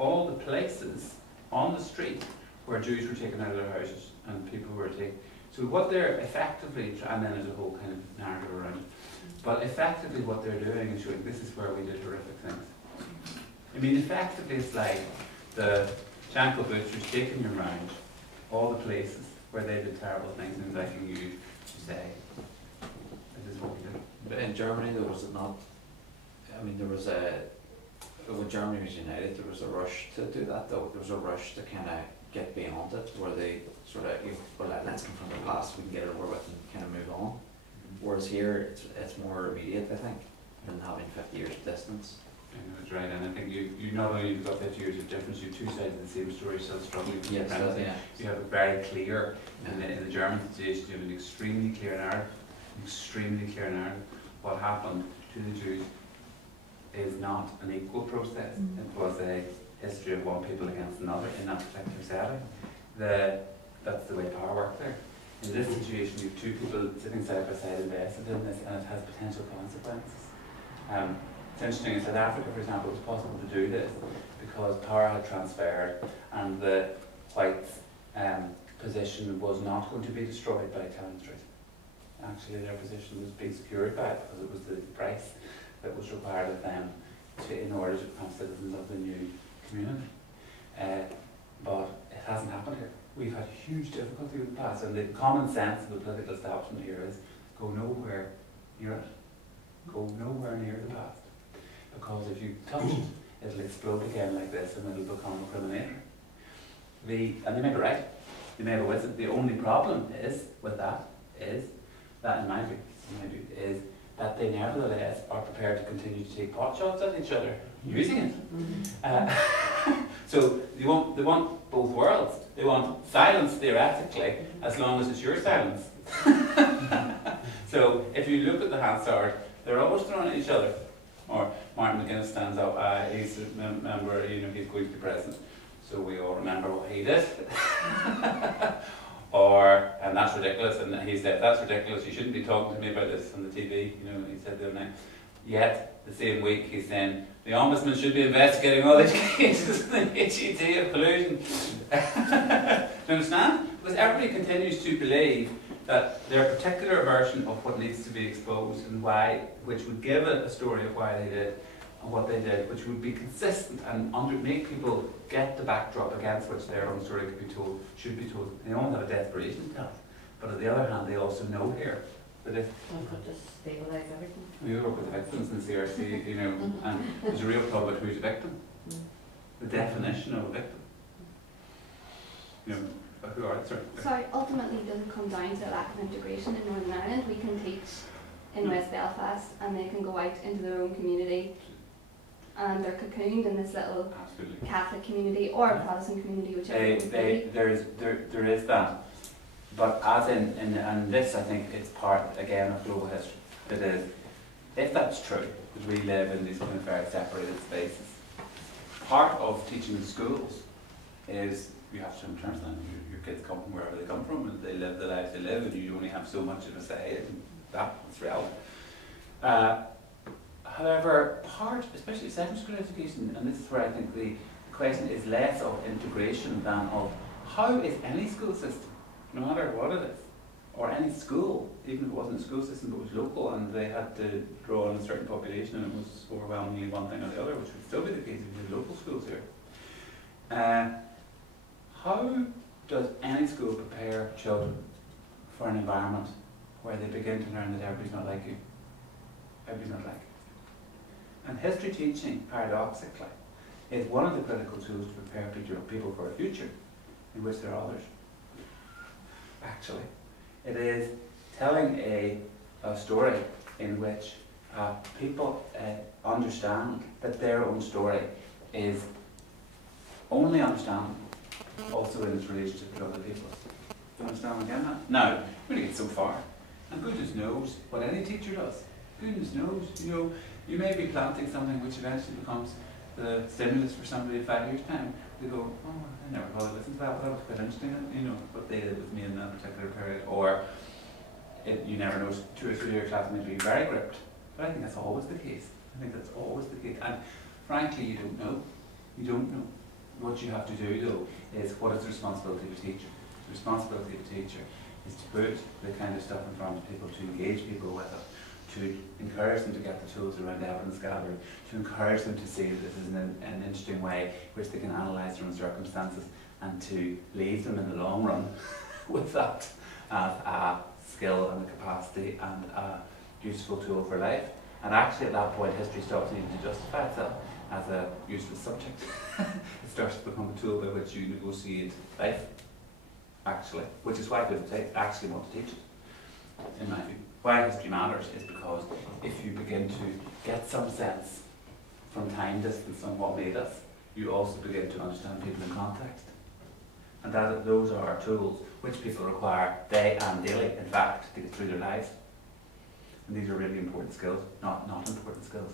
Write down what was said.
all the places on the street where Jews were taken out of their houses and people were taken. So what they're effectively, and then there's a whole kind of narrative around it, but effectively what they're doing is showing this is where we did horrific things. I mean, effectively it's like the Janko butchers taking you around all the places where they did terrible things and inviting you to say, this is what we did. But in Germany there was not, I mean there was when Germany was united there was a rush to do that though. There was a rush to kind of get beyond it where they sort of, well, let's confront the past, we can get it over with and kind of move on. Whereas here it's more immediate, I think, than having 50 years of distance. That's right, and I think you not only have got 50 years of difference, you have two sides of the same story still struggling with supremacy. Yeah. You have it very clear in the German situation, you have an extremely clear narrative. What happened to the Jews is not an equal process. It was a history of one people against another in that particular setting. That's the way power works there. In this situation, you have two people sitting side by side invested in this, and it has potential consequences. It's interesting, in South Africa, for example, it was possible to do this because power had transferred and the whites' position was not going to be destroyed by telling the truth. Actually, their position was being secured by it because it was the price that was required of them in order to become citizens of the new community. But it hasn't happened here. We've had huge difficulty with the past, and the common sense of the political establishment here is go nowhere near it. Go nowhere near the past. Because if you touch it, it'll explode again like this and it'll become incriminating. And they may be right, they may have a wisdom. The only problem is with that is that in my view, is that they nevertheless are prepared to continue to take pot shots at each other using it. So they want both worlds. They want silence theoretically, as long as it's your silence. So if you look at the Hansard, they're always throwing at each other. Or Martin McGuinness stands up, he's a member, he's going to be president. So we all remember what he did. And that's ridiculous, and he said, that's ridiculous, you shouldn't be talking to me about this on the TV, he said the other night. Yet, the same week, he's saying, the Ombudsman should be investigating all these cases in the HET of collusion. Do you understand? Because everybody continues to believe that their particular version of what needs to be exposed and why, which would give a story of why they did and what they did, which would be consistent and make people get the backdrop against which their own story could be told, should be told. They don't have a desperation to tell. But on the other hand, they also know here that if we've got to stabilise everything. We work with the victims in the CRC, and there's a real problem with who's a victim. The definition of a victim. Who are sorry. So ultimately does it come down to a lack of integration in Northern Ireland? We can teach in West Belfast and they can go out into their own community and they're cocooned in this little Catholic community or a Protestant community, whichever. There is that. But as in this, I think it's part, again, of global history. It is, if that's true, that we live in these kind of very separated spaces, part of teaching in schools is you have to internalize them. Your kids come from wherever they come from and they live the lives they live and you only have so much of a say in that. It's reality. However, especially secondary school education, and this is where I think the question is less of integration than of how is any school system, no matter what it is, or any school, even if it wasn't a school system but was local and they had to draw on a certain population and it was overwhelmingly one thing or the other, which would still be the case if you had local schools here. How does any school prepare children for an environment where they begin to learn that everybody's not like you? Everybody's not like you. And history teaching, paradoxically, is one of the critical tools to prepare people for a future in which there are others. Actually, it is telling a story in which people understand that their own story is only understandable also in its relationship with other people's. Do you understand again that? Now, we only get so far. And goodness knows what any teacher does. Goodness knows, you may be planting something which eventually becomes the stimulus for somebody in 5 years' time. They go, oh, I never thought I'd listen to that, but that was quite interesting, what they did with me in that particular period. Or you never know, 2 or 3 year class may be very gripped. But I think that's always the case. I think that's always the case. And frankly, you don't know. You don't know. what you have to do though is, what is the responsibility of a teacher? The responsibility of a teacher is to put the kind of stuff in front of people, to engage people with it, to encourage them to get the tools around evidence gathering, to encourage them to see that this is an interesting way which they can analyse their own circumstances, and to leave them in the long run with that as a skill and a capacity and a useful tool for life. And actually at that point history stops needing to justify itself as a useless subject. It starts to become a tool by which you negotiate life, actually, which is why people actually want to teach it, in my view. Why history matters is because if you begin to get some sense from time distance on what made us, you also begin to understand people in context. And that those are tools which people require day and daily, in fact, to get through their lives. And these are really important skills, not important skills.